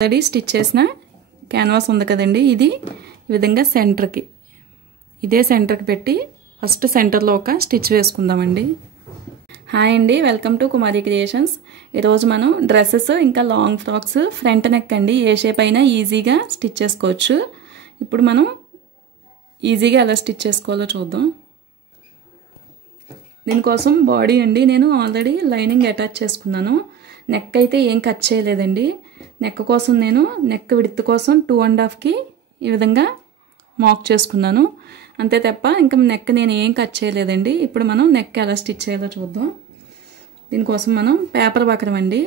Already stitch చేసిన canvas ఉంది కదండి, ఇది ఈ విధంగా సెంటర్కి, ఇదే సెంటర్కి పెట్టి ఫస్ట్ సెంటర్లో ఒక స్టిచ్ వేసుకుందామండి. హాయ్ అండి, వెల్కమ్ టు కుమారి క్రియేషన్స్. ఈరోజు మనం డ్రెస్సెస్ ఇంకా లాంగ్ ఫ్రాక్స్ ఫ్రంట్ నెక్ అండి ఏ షేప్ అయినా ఈజీగా స్టిచ్ చేసుకోవచ్చు. ఇప్పుడు మనం ఈజీగా ఎలా స్టిచ్ చేసుకోవాలో చూద్దాం. దీనికోసం బాడీ అండి నేను ఆల్రెడీ లైనింగ్ అటాచ్ చేసుకున్నాను. నెక్ అయితే ఏం కట్ చేయలేదండి. నెక్ కోసం నేను నెక్ విడ్త్ కోసం 2.5కి ఈ విధంగా మార్క్ చేసుకున్నాను అంతే తప్ప ఇంకా నెక్ నేను ఏం కట్ చేయలేదండి. ఇప్పుడు మనం నెక్ ఎలా స్టిచ్ చేయాలో చూద్దాం. దీనికోసం మనం పేపర్ బకరం అండి,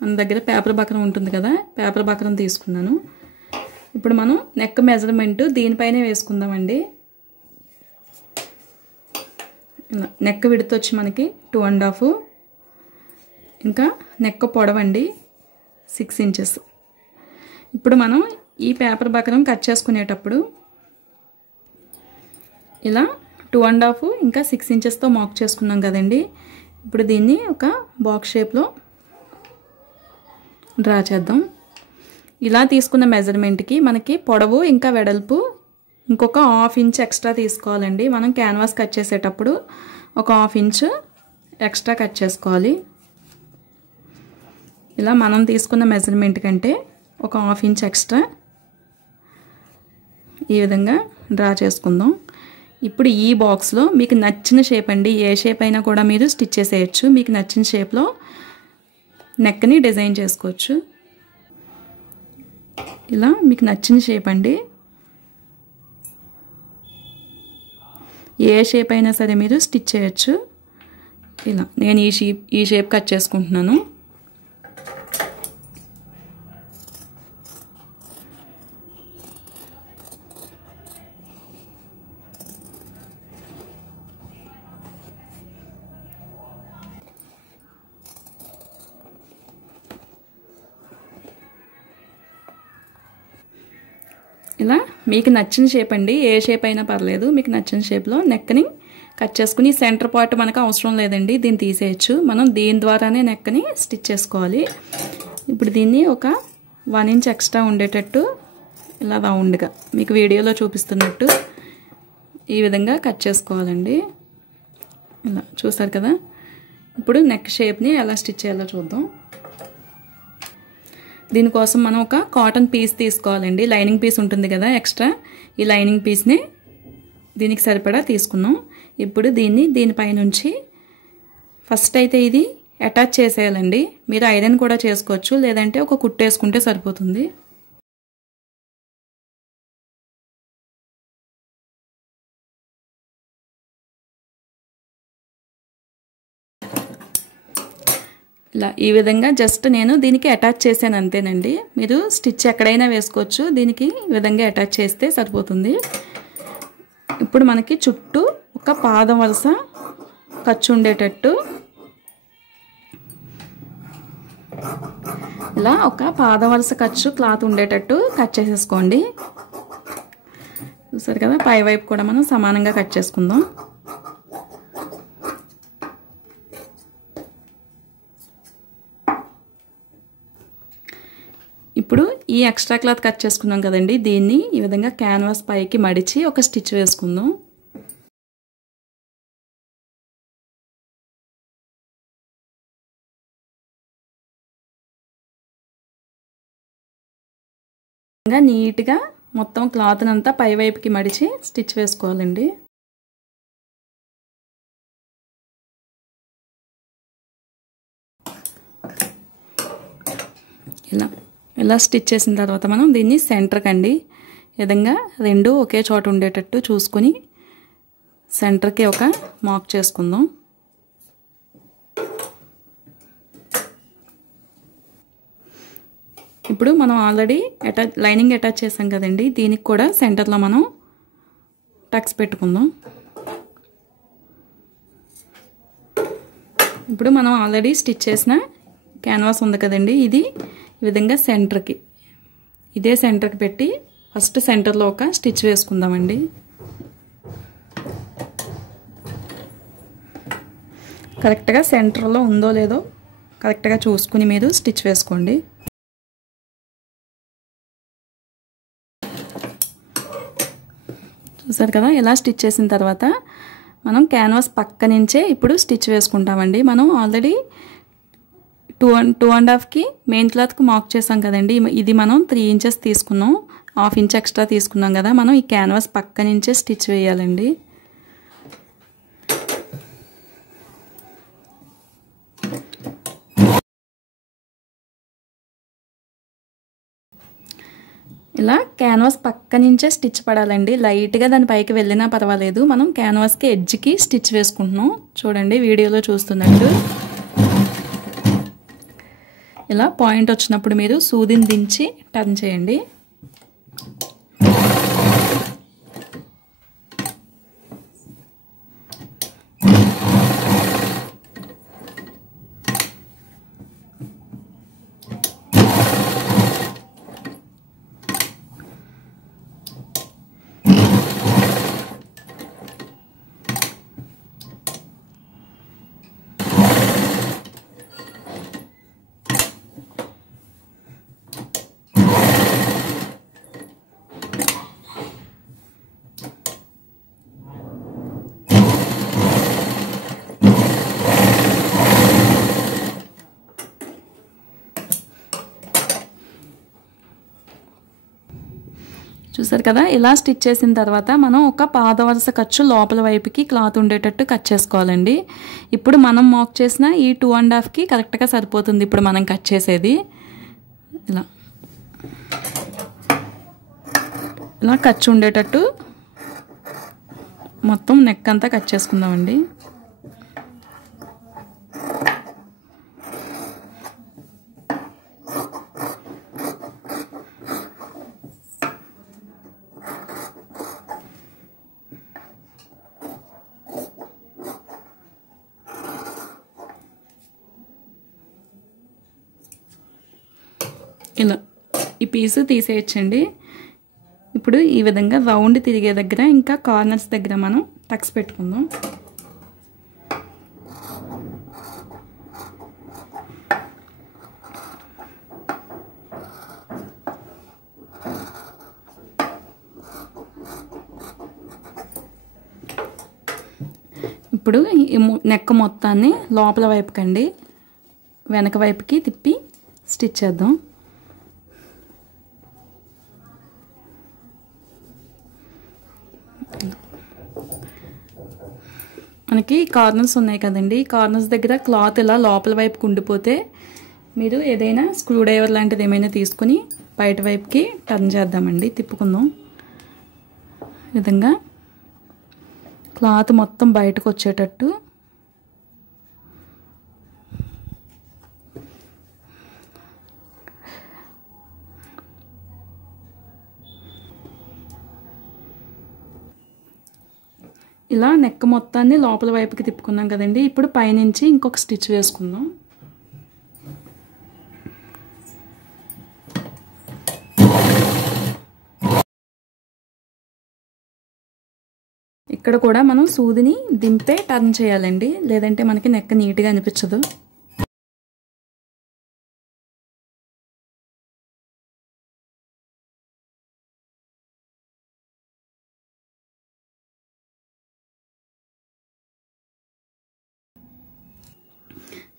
మన దగ్గర పేపర్ బకరం ఉంటుంది కదా, పేపర్ బకరం తీసుకున్నాను. ఇప్పుడు మనం నెక్ మెజర్మెంట్ దీనిపైనే వేసుకుందామండి. ఇలా నెక్ విడ్త్ వచ్చి మనకి 2.5, ఇంకా నెక్ పొడవండి 6 ఇంచెస్. ఇప్పుడు మనం ఈ పేపర్ బకరం కట్ చేసుకునేటప్పుడు ఇలా 2.5 ఇంకా 6 ఇంచెస్తో మార్క్ చేసుకున్నాం కదండి. ఇప్పుడు దీన్ని ఒక బాక్స్ షేప్లో డ్రా చేద్దాం. ఇలా తీసుకున్న మెజర్మెంట్కి మనకి పొడవు ఇంకా వెడల్పు ఇంకొక 1/2 ఇంచ్ ఎక్స్ట్రా తీసుకోవాలండి. మనం క్యాన్వాస్ కట్ చేసేటప్పుడు ఒక 1/2 ఇంచ్ ఎక్స్ట్రా కట్ చేసుకోవాలి. ఇలా మనం తీసుకున్న మెజర్మెంట్ కంటే ఒక 1/2 ఇంచ్ ఎక్స్ట్రా ఈ విధంగా డ్రా చేసుకుందాం. ఇప్పుడు ఈ బాక్స్లో మీకు నచ్చిన షేప్ అండి, ఏ షేప్ అయినా కూడా మీరు స్టిచ్ చేసేయచ్చు. మీకు నచ్చిన షేప్లో నెక్ని డిజైన్ చేసుకోవచ్చు. ఇలా మీకు నచ్చిన షేప్ అండి, ఏ షేప్ అయినా సరే మీరు స్టిచ్ చేయొచ్చు. ఇలా నేను ఈ షేప్ కట్ చేసుకుంటున్నాను. ఇలా మీకు నచ్చిన షేప్ అండి, ఏ షేప్ అయినా పర్లేదు, మీకు నచ్చిన షేప్లో నెక్ని కట్ చేసుకుని సెంటర్ పార్ట్ మనకు అవసరం లేదండి, దీన్ని తీసేయచ్చు. మనం దీని ద్వారానే నెక్ని స్టిచ్ చేసుకోవాలి. ఇప్పుడు దీన్ని ఒక 1 ఇంచ్ ఎక్స్ట్రా ఉండేటట్టు ఇలా రౌండ్గా మీకు వీడియోలో చూపిస్తున్నట్టు ఈ విధంగా కట్ చేసుకోవాలండి. ఇలా చూసారు కదా. ఇప్పుడు నెక్ షేప్ని ఎలా స్టిచ్ చేయాలో చూద్దాం. దీనికోసం మనం ఒక కాటన్ పీస్ తీసుకోవాలండి. లైనింగ్ పీస్ ఉంటుంది కదా ఎక్స్ట్రా, ఈ లైనింగ్ పీస్ని దీనికి సరిపడా తీసుకున్నాం. ఇప్పుడు దీనిపైనుంచి ఫస్ట్ అయితే ఇది అటాచ్ చేసేయాలండి. మీరు ఐరన్ కూడా చేసుకోవచ్చు, లేదంటే ఒక కుట్టేసుకుంటే సరిపోతుంది. ఇలా ఈ విధంగా జస్ట్ నేను దీనికి అటాచ్ చేశాను అంతేనండి. మీరు స్టిచ్ ఎక్కడైనా వేసుకోవచ్చు, దీనికి ఈ విధంగా అటాచ్ చేస్తే సరిపోతుంది. ఇప్పుడు మనకి చుట్టూ ఒక పాదం వరుస ఖర్చు ఉండేటట్టు ఇలా ఒక పాదం వరుస ఖర్చు క్లాత్ ఉండేటట్టు కట్ చేసేసుకోండి. చూసారు కదా, పై వైపు కూడా మనం సమానంగా కట్ చేసుకుందాం. ఇప్పుడు ఈ ఎక్స్ట్రా క్లాత్ కట్ చేసుకున్నాం కదండి, దీన్ని ఈ విధంగా క్యాన్వాస్ పైకి మడిచి ఒక స్టిచ్ వేసుకుందాం. నీట్గా మొత్తం క్లాత్ అంతా పై వైపుకి మడిచి స్టిచ్ వేసుకోవాలండి. ఇలా స్టిచ్ చేసిన తర్వాత మనం దీన్ని సెంటర్కి అండి ఈ విధంగా రెండు ఒకే చోట ఉండేటట్టు చూసుకొని సెంటర్కి ఒక మార్క్ చేసుకుందాం. ఇప్పుడు మనం ఆల్రెడీ లైనింగ్ అటాచ్ చేసాం కదండి, దీనికి కూడా సెంటర్లో మనం టక్స్ పెట్టుకుందాం. ఇప్పుడు మనం ఆల్రెడీ స్టిచ్ చేసిన క్యాన్వాస్ ఉంది కదండి, ఇది ఈ విధంగా సెంటర్కి, ఇదే సెంటర్కి పెట్టి ఫస్ట్ సెంటర్లో ఒక స్టిచ్ వేసుకుందామండి. కరెక్ట్గా సెంటర్లో ఉందో లేదో కరెక్ట్గా చూసుకుని మీరు స్టిచ్ వేసుకోండి. చూసారు కదా, ఇలా స్టిచ్ చేసిన తర్వాత మనం క్యాన్వాస్ పక్క నుంచే ఇప్పుడు స్టిచ్ వేసుకుంటామండి. మనం ఆల్రెడీ 2.5కి మెయిన్ క్లాత్కి మార్క్ చేసాం కదండి. ఇది మనం 3 ఇంచెస్ తీసుకున్నాం, 1/2 ఇంచ్ ఎక్స్ట్రా తీసుకున్నాం కదా. మనం ఈ క్యాన్వాస్ పక్క నుంచే స్టిచ్ వేయాలండి. ఇలా క్యాన్వాస్ పక్క నుంచే స్టిచ్ పడాలండి. లైట్గా దాని పైకి వెళ్ళినా పర్వాలేదు. మనం క్యాన్వాస్కి ఎడ్జ్కి స్టిచ్ వేసుకుంటున్నాం. చూడండి వీడియోలో చూస్తున్నట్టు. ఇలా పాయింట్ వచ్చినప్పుడు మీరు సూదిని దించి టర్న్ చేయండి. చూసారు కదా, ఇలా స్టిచ్ చేసిన తర్వాత మనం ఒక పాదవరుస ఖర్చు లోపల వైపుకి క్లాత్ ఉండేటట్టు కట్ చేసుకోవాలండి. ఇప్పుడు మనం మార్క్ చేసిన ఈ 2.5కి కరెక్ట్గా సరిపోతుంది. ఇప్పుడు మనం కట్ చేసేది ఇలా ఖర్చు ఉండేటట్టు మొత్తం నెక్ అంతా కట్ చేసుకుందామండి. ఇలా ఈ పీసు తీసేయచ్చండి. ఇప్పుడు ఈ విధంగా రౌండ్ తిరిగే దగ్గర ఇంకా కార్నర్స్ దగ్గర మనం టక్స్ పెట్టుకుందాం. ఇప్పుడు ఈ నెక్ మొత్తాన్ని లోపల వైపుకండి వెనక వైపుకి తిప్పి స్టిచ్ చేద్దాం. మనకి కార్నర్స్ ఉన్నాయి కదండి, కార్నర్స్ దగ్గర క్లాత్ ఇలా లోపల వైపుకి ఉండిపోతే మీరు ఏదైనా స్క్రూ డ్రైవర్ లాంటిది ఏమైనా తీసుకుని బయట వైపుకి టర్న్ చేద్దామండి, తిప్పుకుందాం. ఈ విధంగా క్లాత్ మొత్తం బయటకు వచ్చేటట్టు ఇలా నెక్ మొత్తాన్ని లోపల వైపుకి తిప్పుకున్నాం కదండి. ఇప్పుడు పైనుంచి ఇంకొక స్టిచ్ వేసుకుందాం. ఇక్కడ కూడా మనం సూదిని దింపే టర్న్ చేయాలండి, లేదంటే మనకి నెక్ నీట్గా అనిపించదు.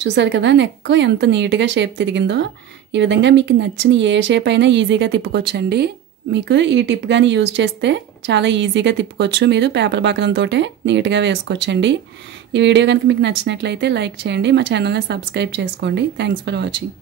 చూసారు కదా నెక్ ఎంత నీట్గా షేప్ తిరిగిందో. ఈ విధంగా మీకు నచ్చిన ఏ షేప్ అయినా ఈజీగా తిప్పుకోవచ్చండి. మీకు ఈ టిప్ కానీ యూజ్ చేస్తే చాలా ఈజీగా తిప్పుకోవచ్చు. మీరు పేపర్ బాకరంతో నీట్గా వేసుకోవచ్చండి. ఈ వీడియో కనుక మీకు నచ్చినట్లయితే లైక్ చేయండి, మా ఛానల్ని సబ్స్క్రైబ్ చేసుకోండి. Thanks for watching.